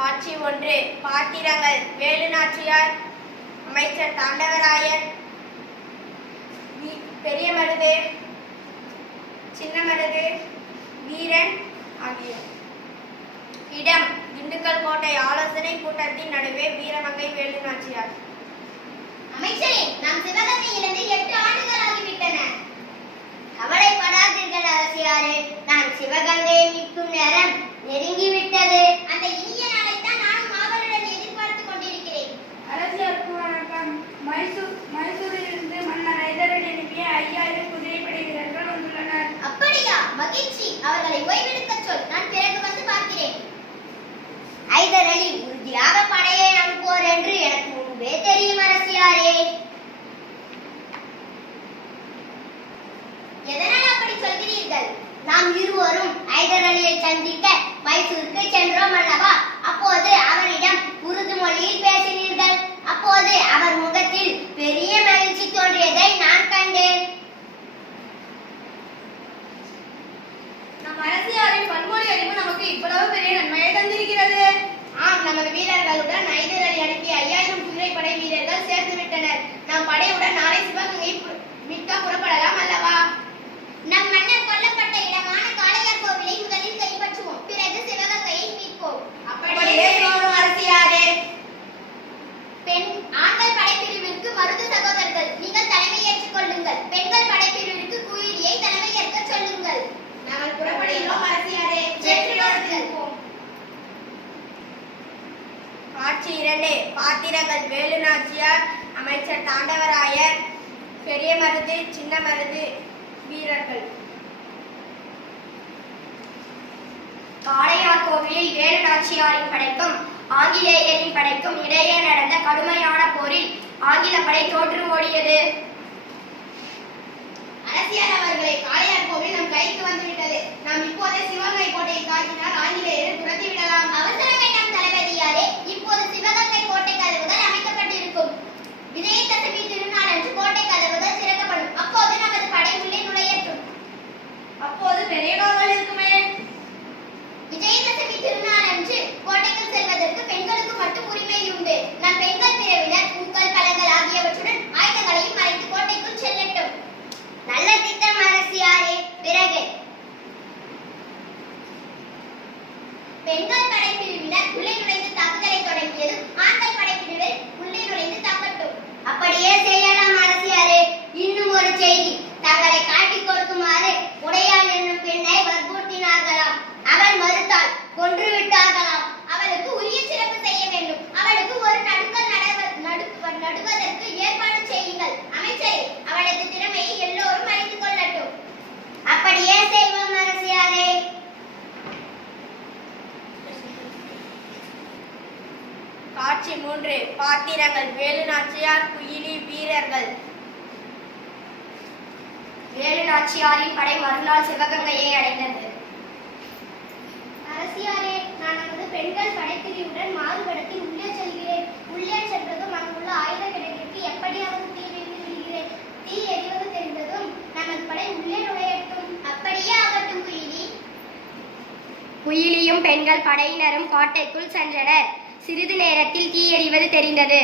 காட்சி 1. பாத்திரங்கள். வேலு நாச்சியார், அமைச்சர் தாண்டவராயன், பெரிய மருது, சின்ன மருது, வீரன் ஆகியோர். இடம்: திண்டுக்கல் கோட்டை. ஆலோசனை கூட்டத்தின் நடுவே வீரமங்கை வேலு நாச்சியார். அமைச்சரே, நாம் சிவகங்கையிலிருந்து 8 ஆண்டுகள் ஆகிவிட்டன. கவலைப்படாதீர்கள் அரசியாரே, நான் சிவகங்கையை மீட்கும் நேரம் நெருங்கிவிட்டது. அந்த இனிய நாளைத்தான் நானும் ஆவலுடன் எதிர்பார்த்துக் கொண்டிருக்கிறேன். அரசியாருக்கு வணக்கம். மைசூரிலிருந்து மன்னர் ஹைதரலி அனுப்பிய 5000 குதிரைப்படை வீரர்கள் வந்துள்ளனர். அப்படியா? மகிழ்ச்சி. அவர்களை ஓய்வெடுக்க சொல், நான் பிறகு வந்து பார்க்கிறேன். ஹைதரலி உறுதியாக படையை அனுப்புவோர் என்று எனக்கு முன்பே தெரியும் அரசியாரே. எதனால் அப்படி சொல்கிறீர்கள்? நாம் இருவரும் ஹைதரலியை சந்திக்க மைசூருக்கு சென்றோம் அல்லவா? அப்போது அவரிடம் உருது மொழியில் பேசினீர்கள். அப்போது அவர் முகத்தில் பெரிய மகிழ்ச்சி தோன்றியதை நான் கண்டேன். நம் அரசியாரின் பன்மொழி அறிவு நமக்கு இவ்வளவு பெரிய நன்மையை தந்திருக்கிறது. ஆம், நமது வீரர்களுடன் ஹைதரலி அனுப்பிய 5000 குதிரைப்படை வீரர்கள் சேர்ந்து விட்டனர். நம் படையுடன் நாளை சிவகங்கை மீட்க புறப்படலாம் அல்லவா? நம் மன்னர் கொல்லப்பட்ட இடமான காளையார் கோவிலை முதலில் கைப்பற்றுவோம், பிறகு சிவகங்கையை மீட்போம். அப்படியே செய்வோம் அரசியாரே. ஆண்கள் படைப்பிரிவிற்கு மருது சகோதரர்கள், நீங்கள் தலைமை ஏற்றுக் கொள்ளுங்கள். பெண்கள் படைப்பிரிவிற்கு குயிலியை தலைமை ஏற்க சொல்லுங்கள். நாங்கள் புறப்படுகிறோம் அரசியாரே. காட்சி 2. பாத்திரங்கள். வேலு நாச்சியார், அமைச்சர் தாண்டவராயர், பெரிய மருது, சின்ன மருது, வீரர்கள். காளையார் கோவிலில் வேலு நாச்சியாரின் படைக்கும் ஆங்கிலேயரின் படைக்கும் இடையே நடந்த கடுமையான போரில் ஆங்கில படை தோற்று ஓடியது. அரசியார் அவர்களை, காளையார் கோவில் நம் கைக்கு வந்துவிட்டது. நாம் இப்போதே சிவகங்கை கோட்டையை தாக்கினால் ஆங்கிலேயரை துரத்தி விடலாம். அவசரம் வேண்டாம் தளபதியாரே, இப்போது சிவகங்கை கோட்டை கதவுகள் அமைக்கப்பட்டிருக்கும். விஜயதசமி திருநாள் அன்று கோட்டை கதவுகள் திறக்கப்படும். அப்போது நமது படை உள்ளே நுழையட்டும். அப்போது பெரிய காவல் இருக்குமே. விஜயதசமி திருநாள் அன்று கோட்டைக்குள் செல்வதற்கு பெண்களுக்கு மட்டும் உரிமை உண்டு. நம் பெண்கள் பிரிவினர் பூக்கள், பழங்கள் ஆகியவற்றுடன் ஆயுதங்களையும் மறைத்து கோட்டைக்குள் செல்லட்டும். நல்ல திட்டம் அரசியாரே. பிறகு பெண்கள் படைப்பிரிவினர் உள்ளே நுழைந்து தாக்குதலை தொடங்கியதும் ஆண்கள் படைப்பிரிவினர் உள்ளே நுழைந்து தாக்கட்டும். அப்படியே செய்யலாம் அரசியாரே. இன்னும் ஒரு செய்தி, தங்களை காட்டிக் கொடுக்குமாறு உடையாள் என்னும் பெண்ணை வற்புறுத்தினார்களாம். அவள் மறுத்தாள், கொன்று விட்டார்களாம். அவளுக்கு உரிய சிறப்பு செய்ய வேண்டும். அவளுக்கு ஒரு நடுக்கல் நடுவதற்கு ஏற்பாடு செய்யுங்கள். அமைச்சரே, அவளது திறமையை எல்லோரும் அறிந்து கொள்ளட்டும். அப்படியே செய்வோம் அரசியாரே. காட்சி 3. பாத்திரங்கள். வேலு நாச்சியார், குயிலி, வீரர்கள். வேலு நாச்சியாரின் படை மறுநாள் சிவகங்கையை அடைந்தது. அரசியாரே, நான் நமது பெண்கள் படைப்பிரிவுடன் மாறுபடத்தில் உள்ளே செல்கிறேன். உள்ளே சென்றதும் அங்குள்ள ஆயுத கிடங்கிற்கு எப்படியாவது தீ வைத்து விடுகிறேன். தீ எரிவது தெரிந்ததும் நமது படை உள்ளே நுழையட்டும். அப்படியே ஆகட்டும் குயிலி. குயிலியும் பெண்கள் படையினரும் கோட்டைக்குள் சென்றனர். சிறிது நேரத்தில் தீ எரிவது தெரிந்தது.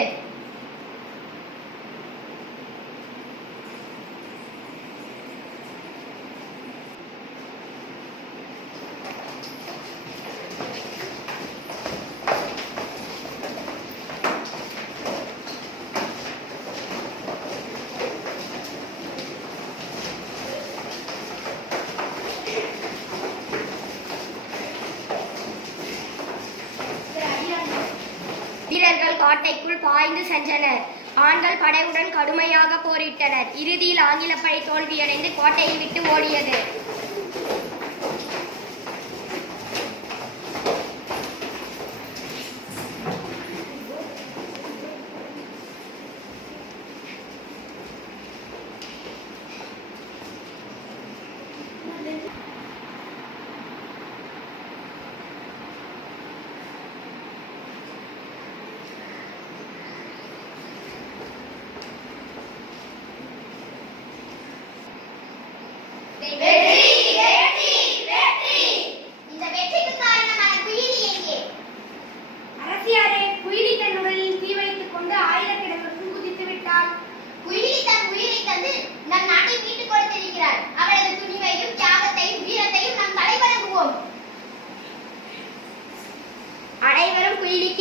வீரர்கள் கோட்டைக்குள் பாய்ந்து சென்றனர். ஆண்கள் படையுடன் கடுமையாக போரிட்டனர். இறுதியில் ஆங்கில படை தோல்வியடைந்து கோட்டையை விட்டு ஓடியது. வெற்றி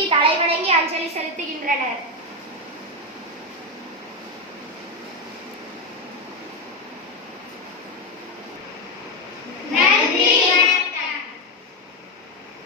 தலைவணங்கி அஞ்சலி செலுத்துகின்றனர்.